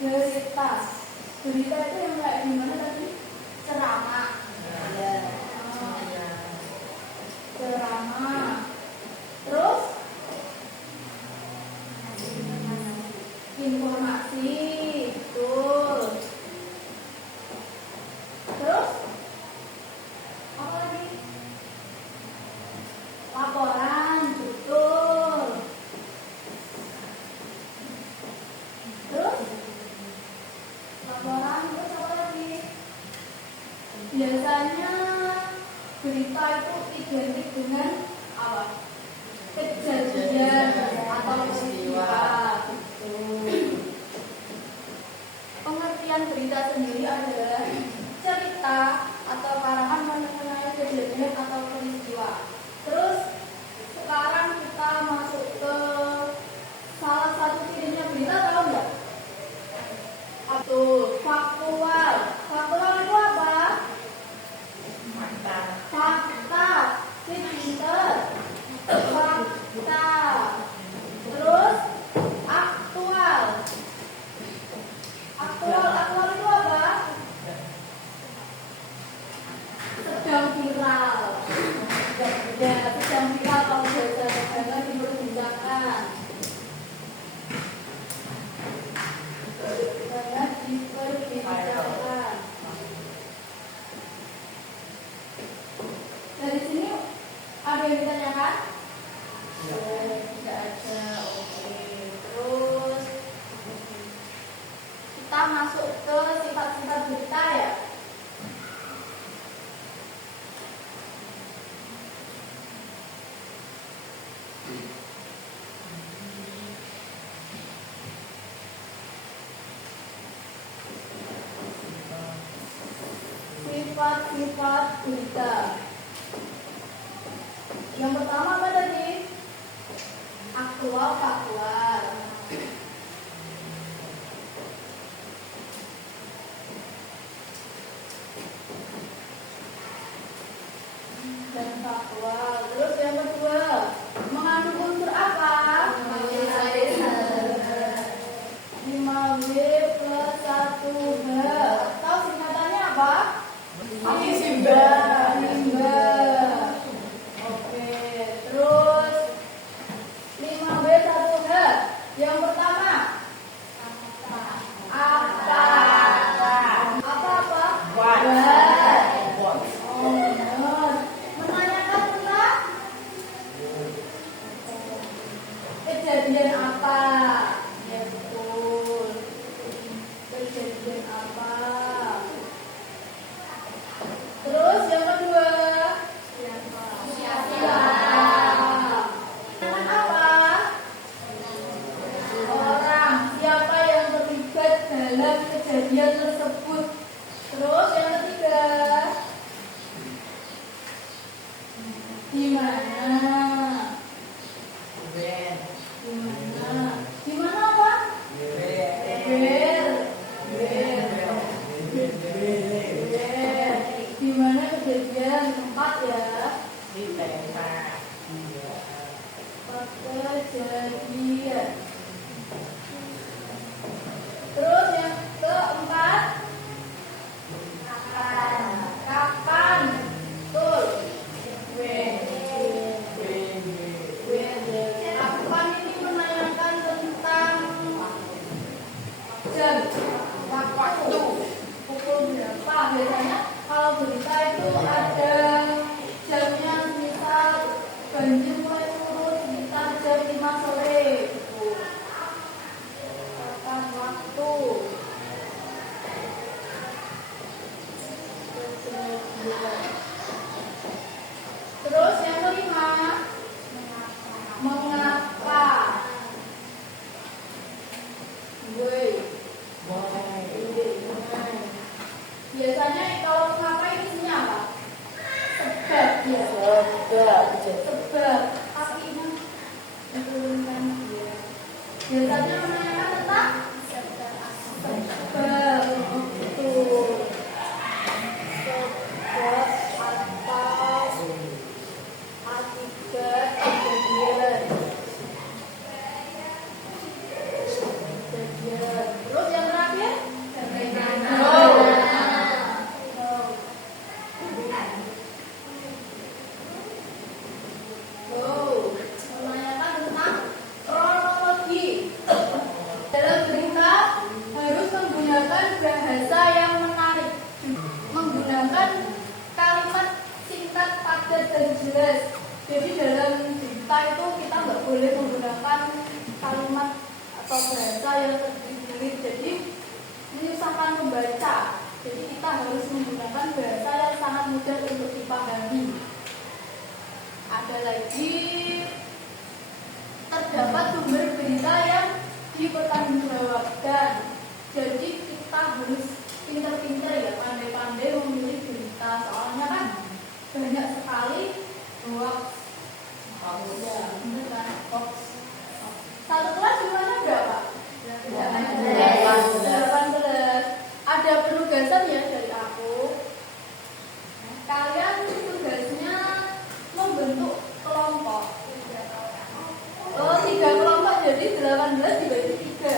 Berita. Berita itu yang kayak gimana tadi? Ceramah. Ya. Ceramah. Terus informasi. Betul. Terus apa lagi? Laporan. Betul. Terus laporan. Terus apa lagi? Biasanya berita itu identik dengan apa? Kejadian atau peristiwa. Pengertian berita sendiri adalah cerita atau karangan mengenai kejadian atau peristiwa. Terus sekarang kita masuk ke salah satu cirinya berita, tahu nggak? Atau faktual. Faktual itu apa? Fakta. Pinter. Fakta. Terus aktual. Aktual itu apa? Sedang viral. Ya, sedang viral kalau bahasa negara diperbincangkan. Banyak diperbincangkan. Dari sini ada yang ditanyakan? Tidak ada. Oke. Terus kita masuk ke sifat-sifat berita ya. Sifat-sifat berita. Yang pertama apa tadi? Aktual, faktual. Dan faktual. Terus yang kedua, mengandung unsur apa? 5W plus 1H. Atau singkatannya apa? Limba. Oke. Terus 5W 1H. Yang pertama apa? Apa? What? Oh, benar. Menanyakan tentang kejadian apa? Ya betul. Kejadian apa? Terus yang kedua, siapa? Menanyakan apa? Orang. Siapa yang terlibat dalam kejadian tersebut? Terus yang ketiga, di mana? Di mana apa? Where. Di mana kejadian tempat ya? Kejadian. Terus yang keempat, kapan? Betul. Kapan ini menanyakan tentang jam, waktu, pukul berapa. Biasanya kalau berita itu ada jamnya, misal banjir mulai turun sekitar jam 5 sore. Kapan waktu? Terus yang kelima, mengapa? Biasanya kalau mengapa ini isinya apa? Sebab ya. Sebab. Tapi ibu menurunkan dia. Biasanya menanyakan tentang sebab. Betul. Sebab atau akibat kejadian. Terus yang terakhir jelas. Jadi dalam dikta itu kita nggak boleh menggunakan kalimat atau bahasa yang tertulis. Jadi menyusahkan membaca. Jadi kita harus menggunakan bahasa yang sangat mudah untuk dipahami. Ada lagi, terdapat sumber berita yang dipertanggungjawabkan. Jadi kita harus pintar-pintar ya, pandai-pandai memilih berita. Soalnya kan banyak sekali hoax. Ya, benar kan? Hoax. Satu kelas jumlahnya berapa? 18. Ada penugasan ya dari aku. Kalian tugasnya membentuk kelompok. 3 kelompok, jadi 18 dibagi 3.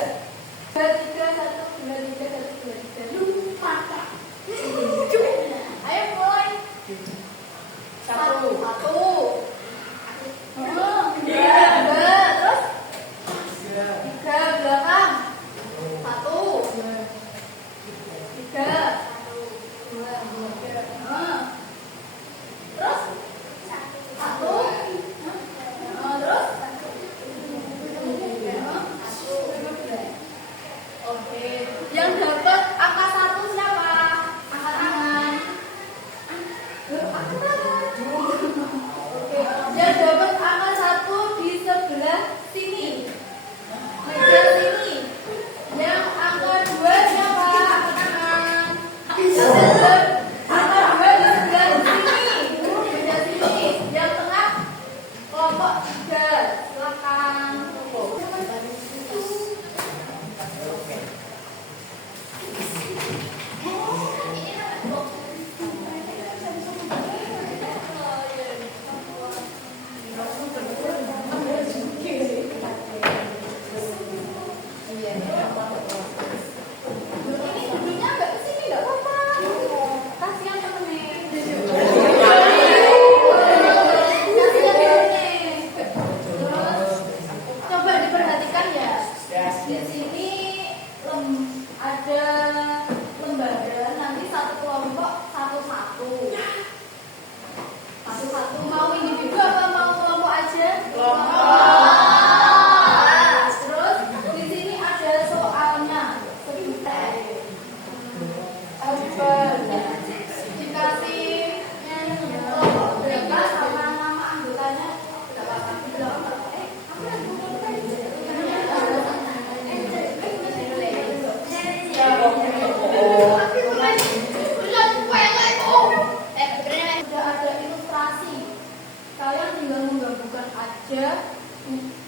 2, 3, 1, 2, 3, 1, 2, 3. Lupa Kak. Ayo mulai. 1. Terus 3 belakang. 1, 3, 2, 3. Terus 1. Terus oke, yang dapat angka 1 siapa? Angkat tangan. Oke, yang dapat angka 1 di sebelah sini. Meja sini. Yang angka 2 siapa? Angkat tangan. Angka 2 di sebelah sini. Meja sini. Yang tengah kelompok 3. Silakan.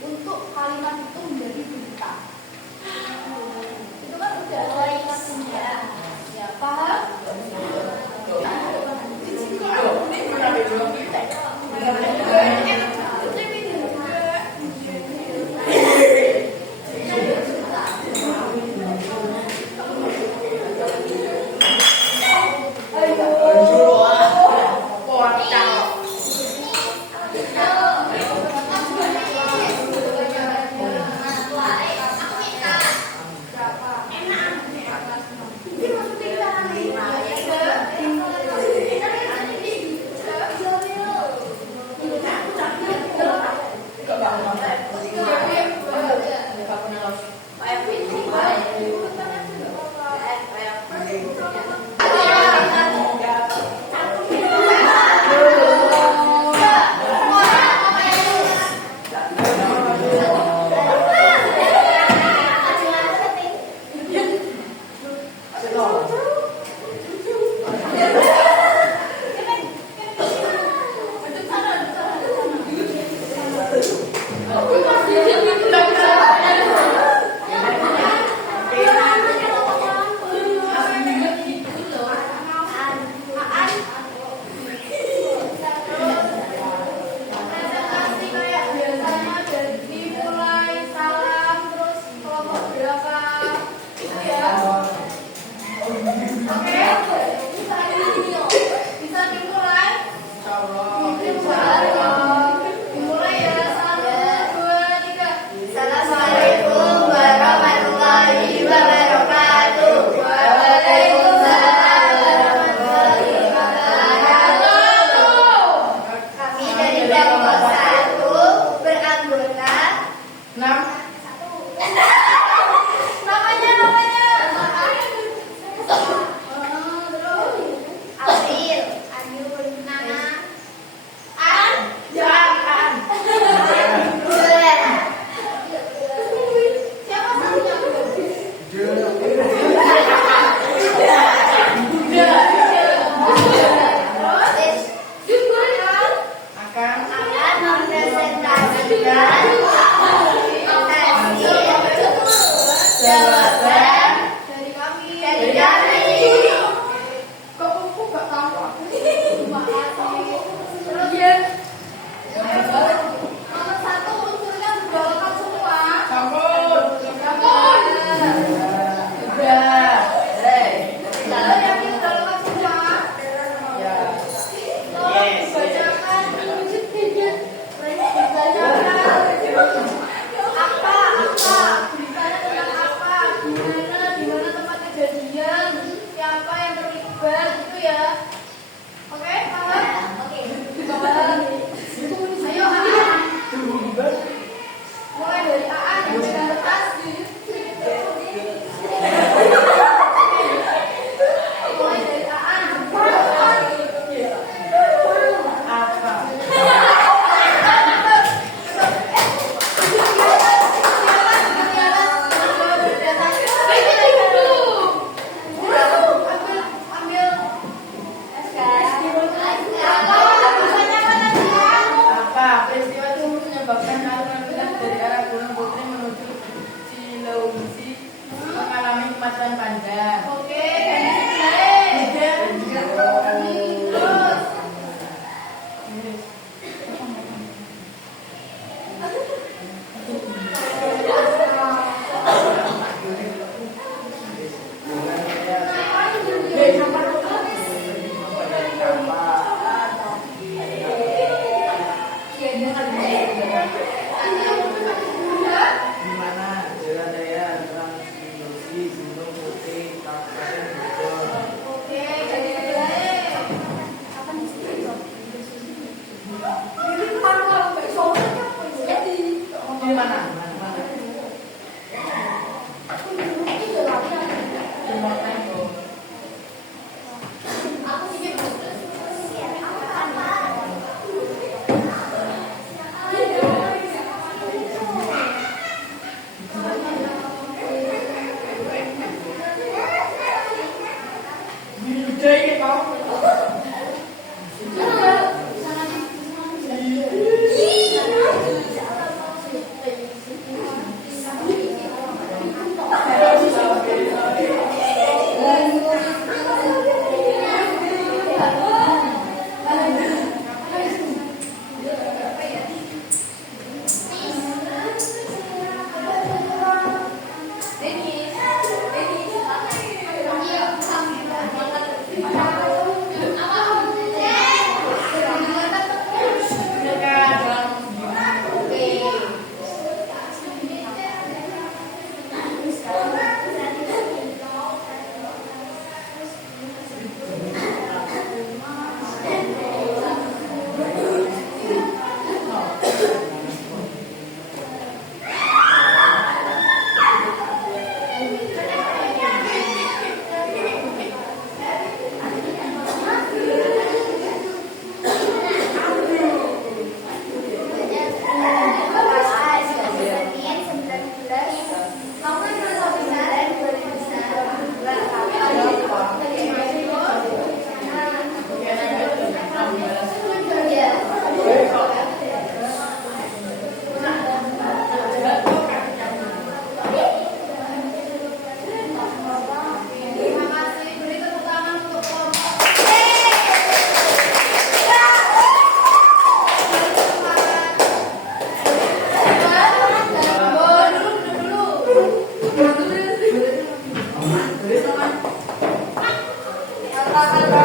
Untuk kalimat itu menjadi berita. Itu kan udah ada kalimatnya. Ya, paham? Kata